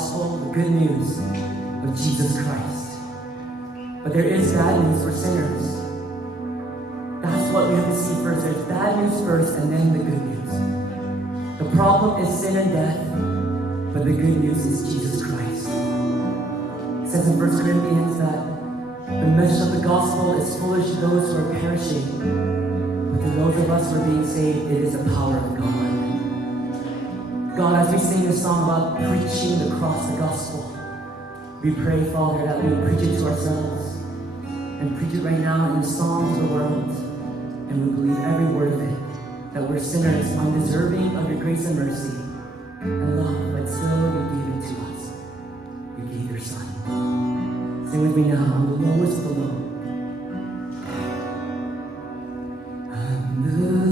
gospel, the good news of Jesus Christ. But there is bad news for sinners. That's what we have to see first. There's bad news first and then the good news. The problem is sin and death, but the good news is Jesus Christ. It says in 1 Corinthians that the message of the gospel is foolish to those who are perishing, but to those of us who are being saved, it is the power of God. God, as we sing this song about preaching the cross, the gospel, we pray, Father, that we preach it to ourselves and preach it right now in the song to the world. And we believe every word of it, that we're sinners, undeserving of your grace and mercy and love, but still you gave it to us. You gave your Son. Sing with me now, I'm the lowest of the low. I'm the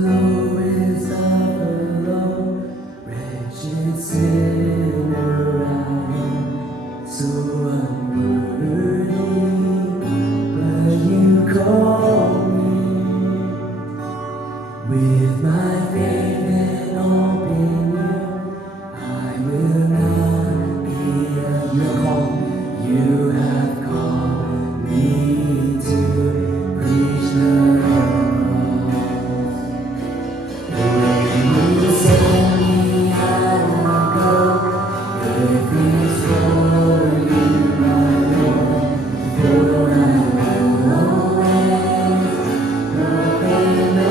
lowest of the low, wretched sinner I am, so unworthy, but you call me. With my faith and open you, I will not be a you call. You have called me to preach the cross. When you send me, I will go. If it's for you, my Lord, for I will always proclaim the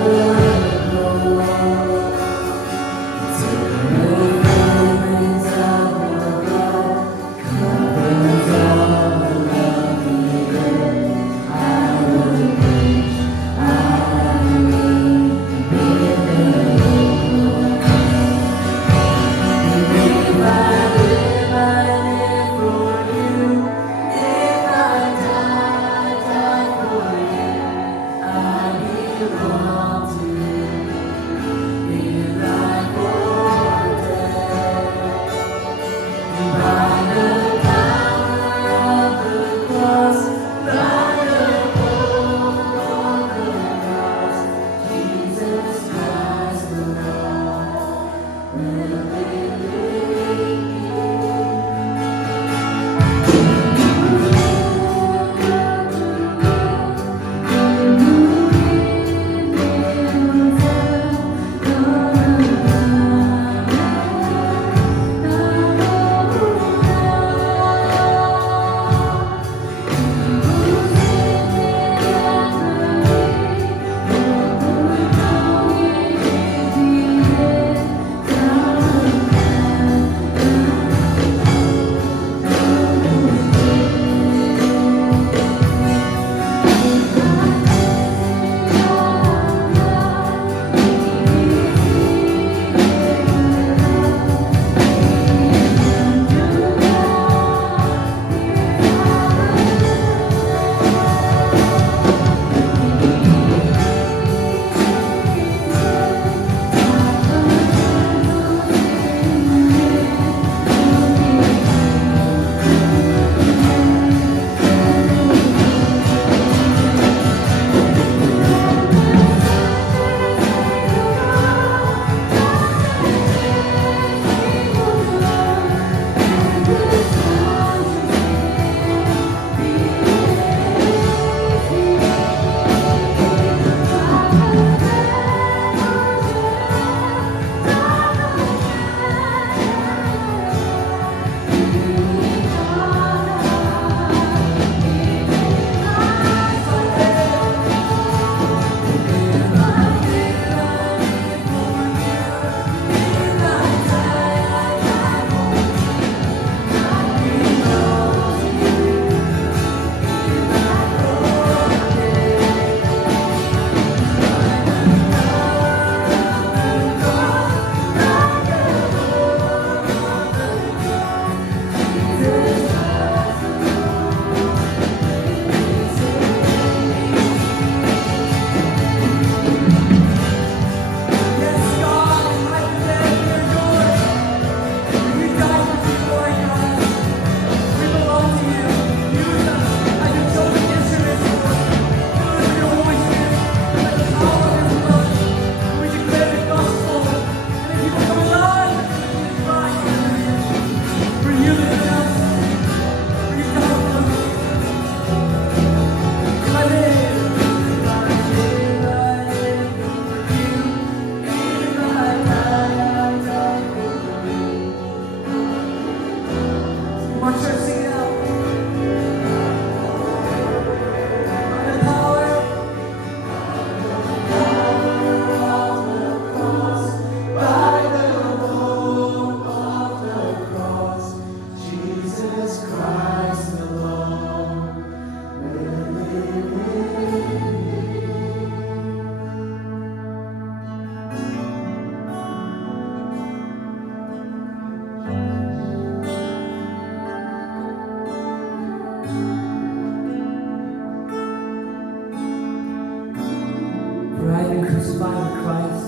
crucified with Christ,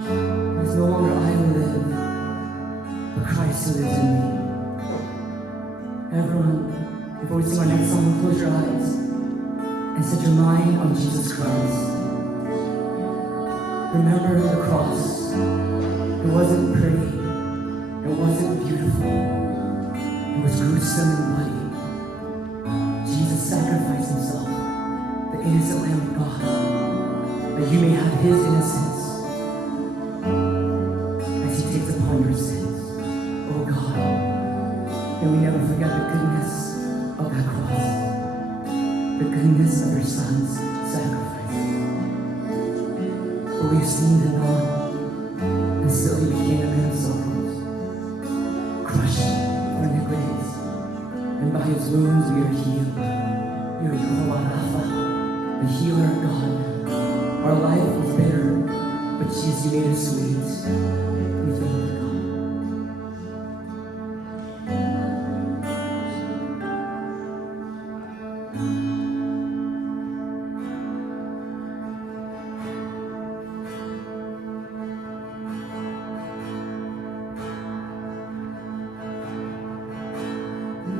it is no longer I who live, but Christ who lives in me. Everyone, before we sing our next song, close your eyes and set your mind on Jesus Christ. Remember the cross. It wasn't pretty. It wasn't beautiful. It was gruesome and bloody. Jesus sacrificed himself, the innocent Lamb of God, that you may have his innocence as he takes upon your sins. Oh God, may we never forget the goodness of that cross, the goodness of your Son's sacrifice. For we've seen him on, and still he became a man of sorrows, crushed for iniquities, and by his wounds we are healed. You are Jehovah Rapha, the healer of God. Our life was bitter, but Jesus, you made it sweet. We thank you, God.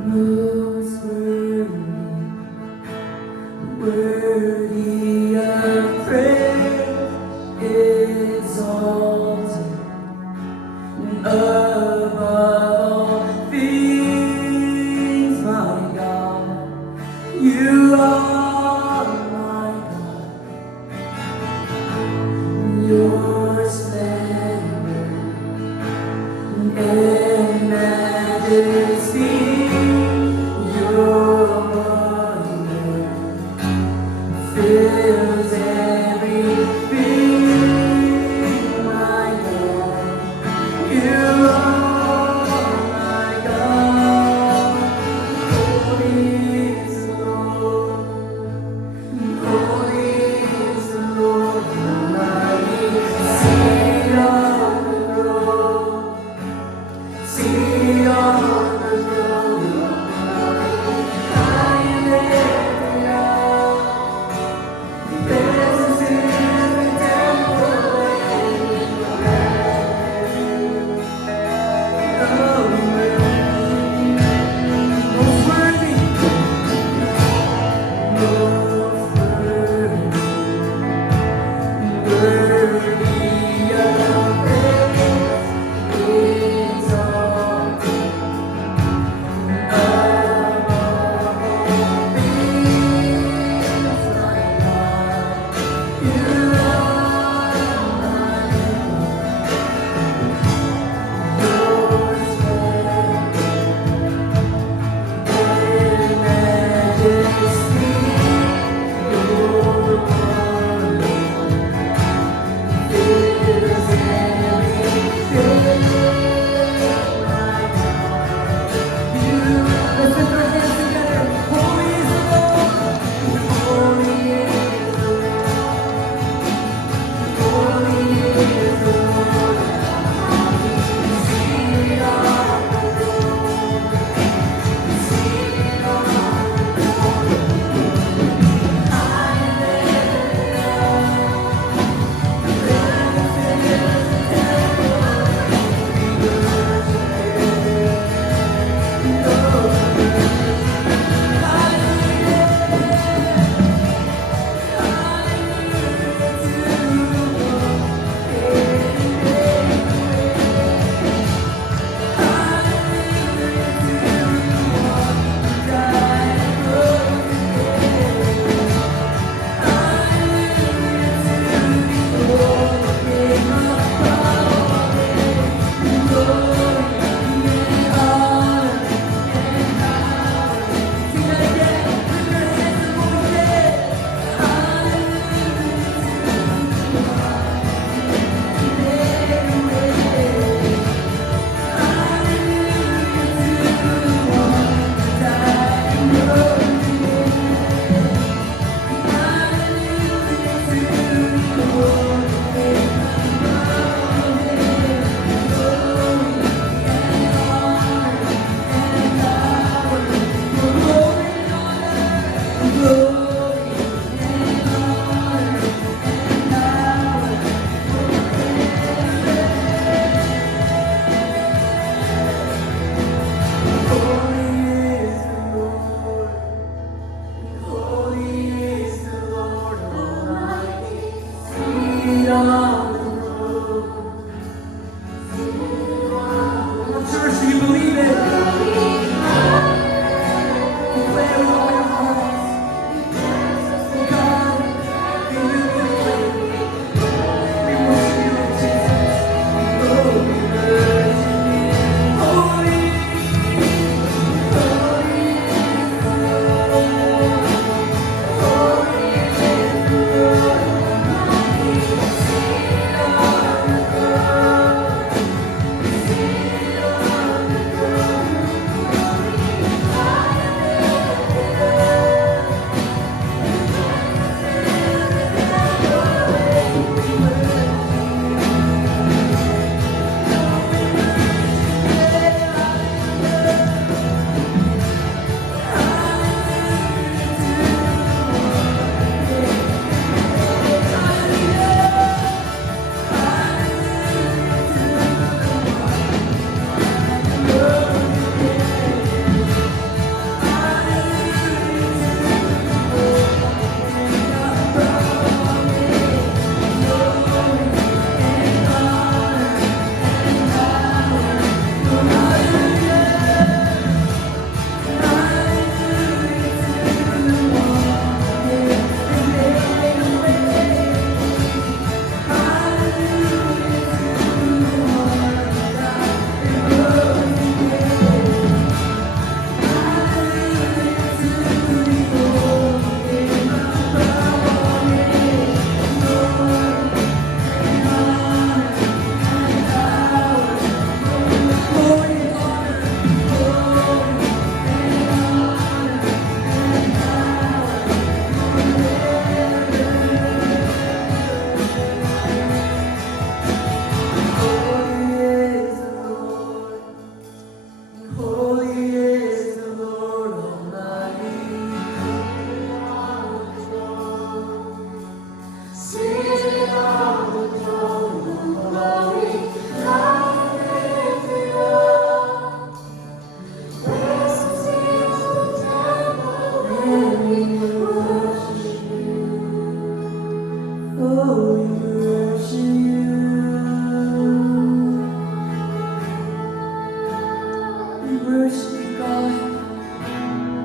Most worthy of praise, exalted above all things, my God. You are my God. Your splendor and majesty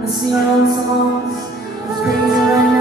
Let's sing our own songs. Let's praise Him right now.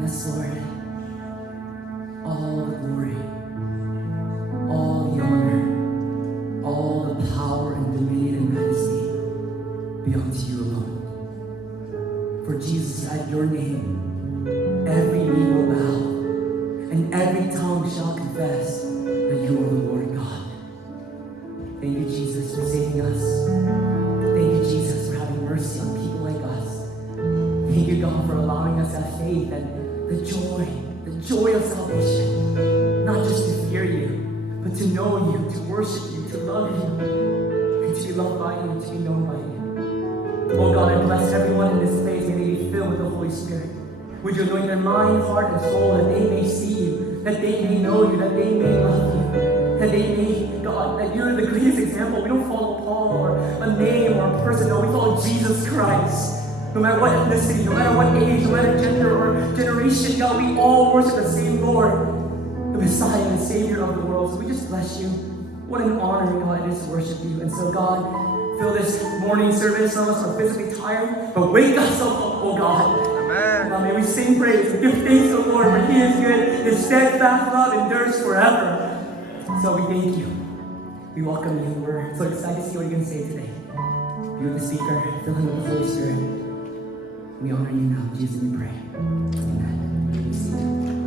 Yes, Lord, all the glory, all the honor, all the power and dominion and majesty be unto you alone. For Jesus, at your name, every knee will bow, and every tongue shall confess that you are the Lord God. Thank you, Jesus, for saving us. Thank you, Jesus, for having mercy on people like us. Thank you, God, for allowing us to have faith and the joy of salvation. Not just to fear you, but to know you, to worship you, to love you, and to be loved by you, to be known by you. Oh God, I bless everyone in this place. May they be filled with the Holy Spirit. Would you anoint their mind, heart, and soul, that they may see you, that they may know you, that they may love you, that they may, God, that you're the greatest example. We don't follow Paul or a name or a person. No, we follow Jesus Christ. No matter what ethnicity, no matter what age, no matter gender or generation, God, we all worship the same Lord, the Messiah and Savior of the world. So we just bless you. What an honor, God, it is to worship you. And so, God, fill this morning service. Some of us are physically tired, but wake us up, oh God. Amen. May we sing praise and give thanks to the Lord, for He is good. His steadfast love endures forever. So we thank you. We welcome you. We're so excited to see what you're going to say today. You're the speaker. Fill him with the Holy Spirit. We honor you now. In Jesus' name we pray. Amen.